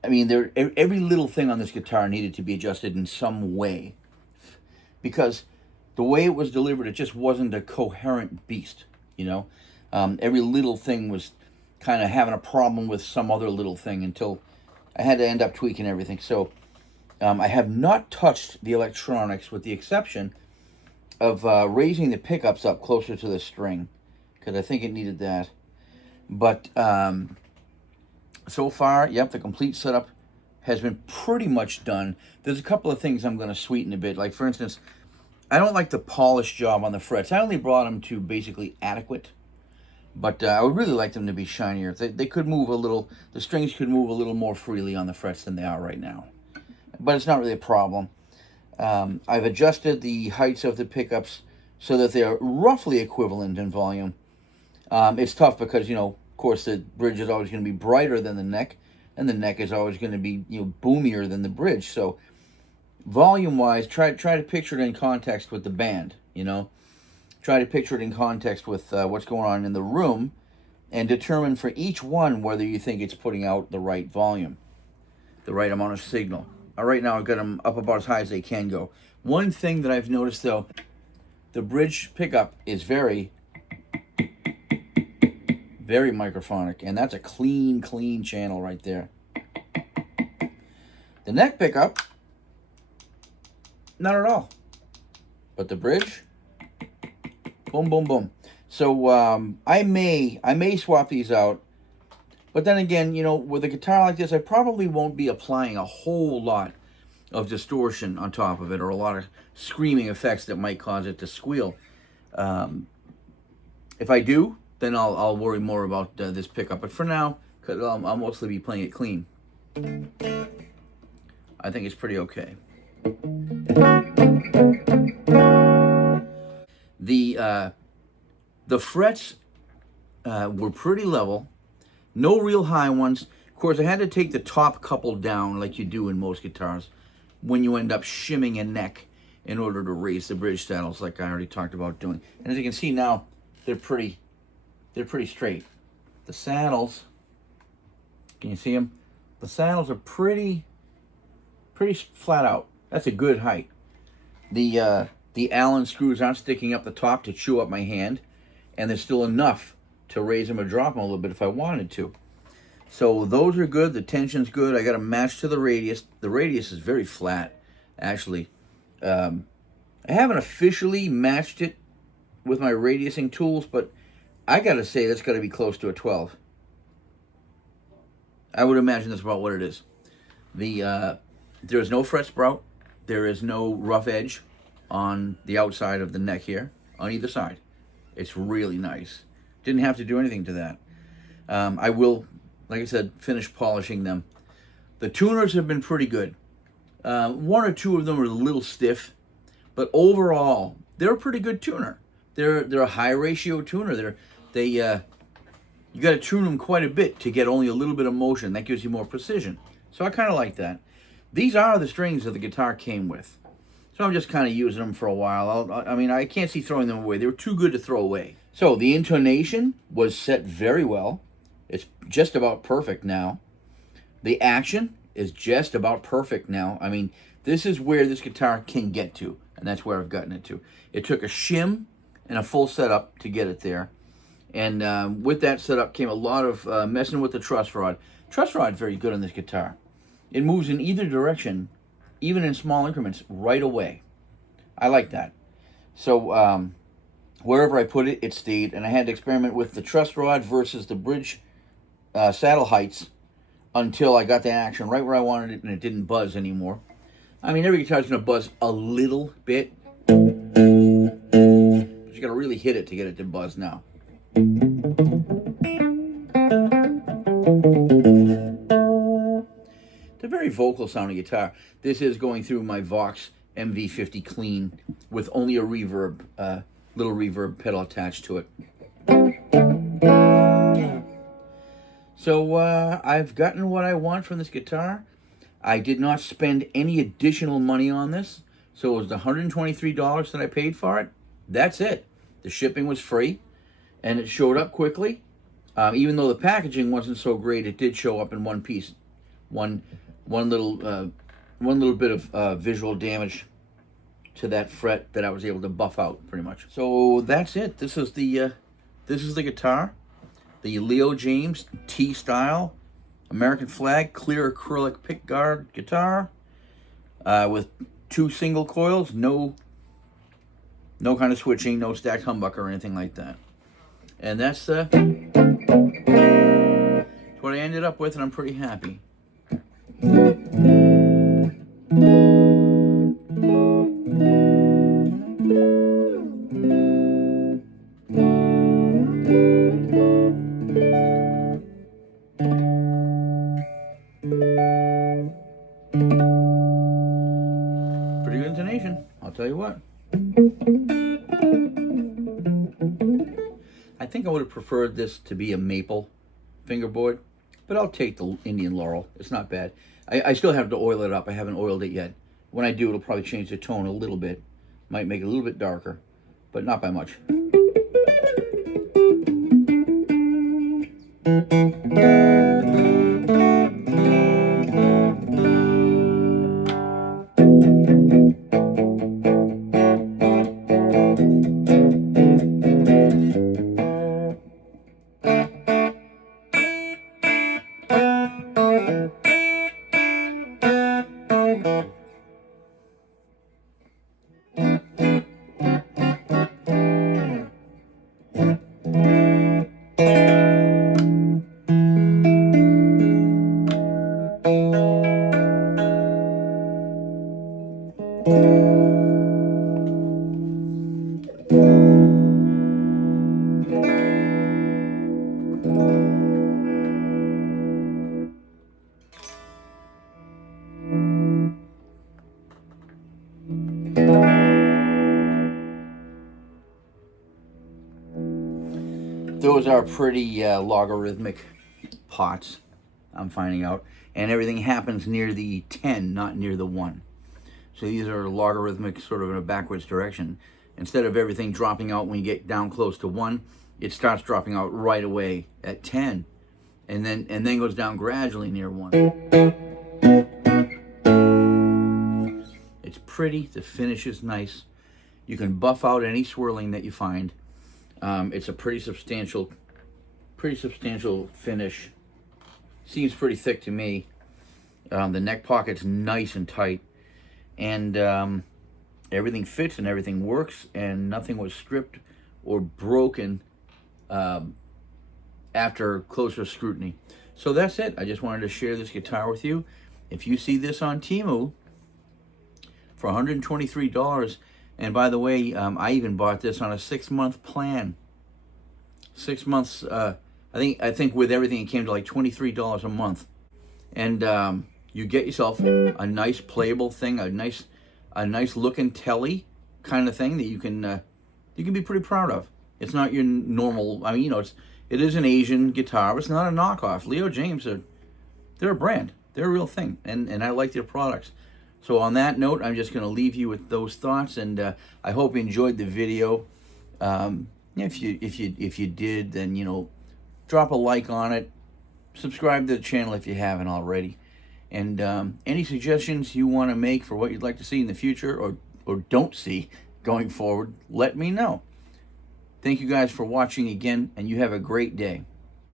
mean, every little thing on this guitar needed to be adjusted in some way. Because the way it was delivered, it just wasn't a coherent beast, you know? Every little thing was kind of having a problem with some other little thing until I had to end up tweaking everything. So I have not touched the electronics with the exception of raising the pickups up closer to the string, because I think it needed that. But so far, yep, the complete setup has been pretty much done. There's a couple of things I'm going to sweeten a bit. Like, for instance, I don't like the polish job on the frets. I only brought them to basically adequate. But I would really like them to be shinier. They could move a little, the strings could move a little more freely on the frets than they are right now. But it's not really a problem. I've adjusted the heights of the pickups so that they're roughly equivalent in volume. It's tough because, you know, of course, the bridge is always going to be brighter than the neck, and the neck is always going to be, you know, boomier than the bridge. So volume-wise, try to picture it in context with the band, you know. Try to picture it in context with what's going on in the room, and determine for each one whether you think it's putting out the right volume, the right amount of signal. Right now, I've got them up about as high as they can go. One thing that I've noticed, though, the bridge pickup is very microphonic, and that's a clean channel right there. The neck pickup, not at all. But the bridge, boom, boom, boom. So I may swap these out. But then again, you know, with a guitar like this, I probably won't be applying a whole lot of distortion on top of it, or a lot of screaming effects that might cause it to squeal. If I do, then I'll worry more about this pickup. But for now, because I'll mostly be playing it clean, I think it's pretty okay. The frets were pretty level. No real high ones. Of course, I had to take the top couple down like you do in most guitars when you end up shimming a neck in order to raise the bridge saddles, like I already talked about doing. And as you can see now, they're pretty straight. The saddles, can you see them? The saddles are pretty flat out. That's a good height. The Allen screws aren't sticking up the top to chew up my hand, and there's still enough to raise them or drop them a little bit if I wanted to. So those are good. The tension's good. I got a match to the radius. The radius is very flat, actually. I haven't officially matched it with my radiusing tools, but I got to say that's got to be close to a 12. I would imagine that's about what it is. There's no fret sprout. There is no rough edge on the outside of the neck here, on either side. It's really nice. Didn't have to do anything to that. I will, like I said, finish polishing them. The tuners have been pretty good. One or two of them are a little stiff, but overall, they're a pretty good tuner. They're a high ratio tuner. You got to tune them quite a bit to get only a little bit of motion. That gives you more precision. So I kind of like that. These are the strings that the guitar came with. So I'm just kind of using them for a while. I mean, I can't see throwing them away. They were too good to throw away. So the intonation was set very well. It's just about perfect now. The action is just about perfect now. I mean, this is where this guitar can get to, and that's where I've gotten it to. It took a shim and a full setup to get it there. And with that setup came a lot of messing with the truss rod. Truss rod's very good on this guitar. It moves in either direction, even in small increments, right away. I like that. So wherever I put it, it stayed. And I had to experiment with the truss rod versus the bridge saddle heights until I got the action right where I wanted it and it didn't buzz anymore. I mean, every guitar's going to buzz a little bit. But you got to really hit it to get it to buzz now. It's a very vocal sounding guitar. This is going through my Vox MV50 clean with only a reverb, little reverb pedal attached to it. So I've gotten what I want from this guitar. I did not spend any additional money on this. So it was the $123 that I paid for it. That's it. The shipping was free. And it showed up quickly. Even though the packaging wasn't so great, it did show up in one piece. One little bit of visual damage to that fret that I was able to buff out pretty much. So that's it. This is the guitar, the Leo Jaymz T-Style American flag clear acrylic pickguard guitar with 2 single coils, no kind of switching, no stacked humbucker or anything like that. And that's what I ended up with, and I'm pretty happy. Pretty good intonation, I'll tell you what. I think I would have preferred this to be a maple fingerboard, but I'll take the Indian Laurel. It's not bad. I still have to oil it up. I haven't oiled it yet. When I do, it'll probably change the tone a little bit. Might make it a little bit darker, but not by much. Those are pretty logarithmic pots, I'm finding out. And everything happens near the 10, not near the 1. So these are logarithmic, sort of in a backwards direction. Instead of everything dropping out when you get down close to 1, it starts dropping out right away at 10. And then goes down gradually near 1. It's pretty, the finish is nice. You can buff out any swirling that you find. It's a pretty substantial finish. Seems pretty thick to me. The neck pocket's nice and tight, and everything fits and everything works, and nothing was stripped or broken after closer scrutiny. So that's it. I just wanted to share this guitar with you. If you see this on Temu for $123, and by the way, I even bought this on a 6-month plan. 6 months. I think with everything it came to like $23 a month, and you get yourself a nice playable thing, a nice looking telly kind of thing that you can be pretty proud of. It's not your normal. I mean, you know, it is an Asian guitar. It's not a knockoff. Leo Jaymz, they're a brand. They're a real thing, and I like their products. So on that note, I'm just going to leave you with those thoughts, and I hope you enjoyed the video. If you did, then, you know, drop a like on it. Subscribe to the channel if you haven't already. And any suggestions you want to make for what you'd like to see in the future, or don't see going forward, let me know. Thank you guys for watching again, and you have a great day.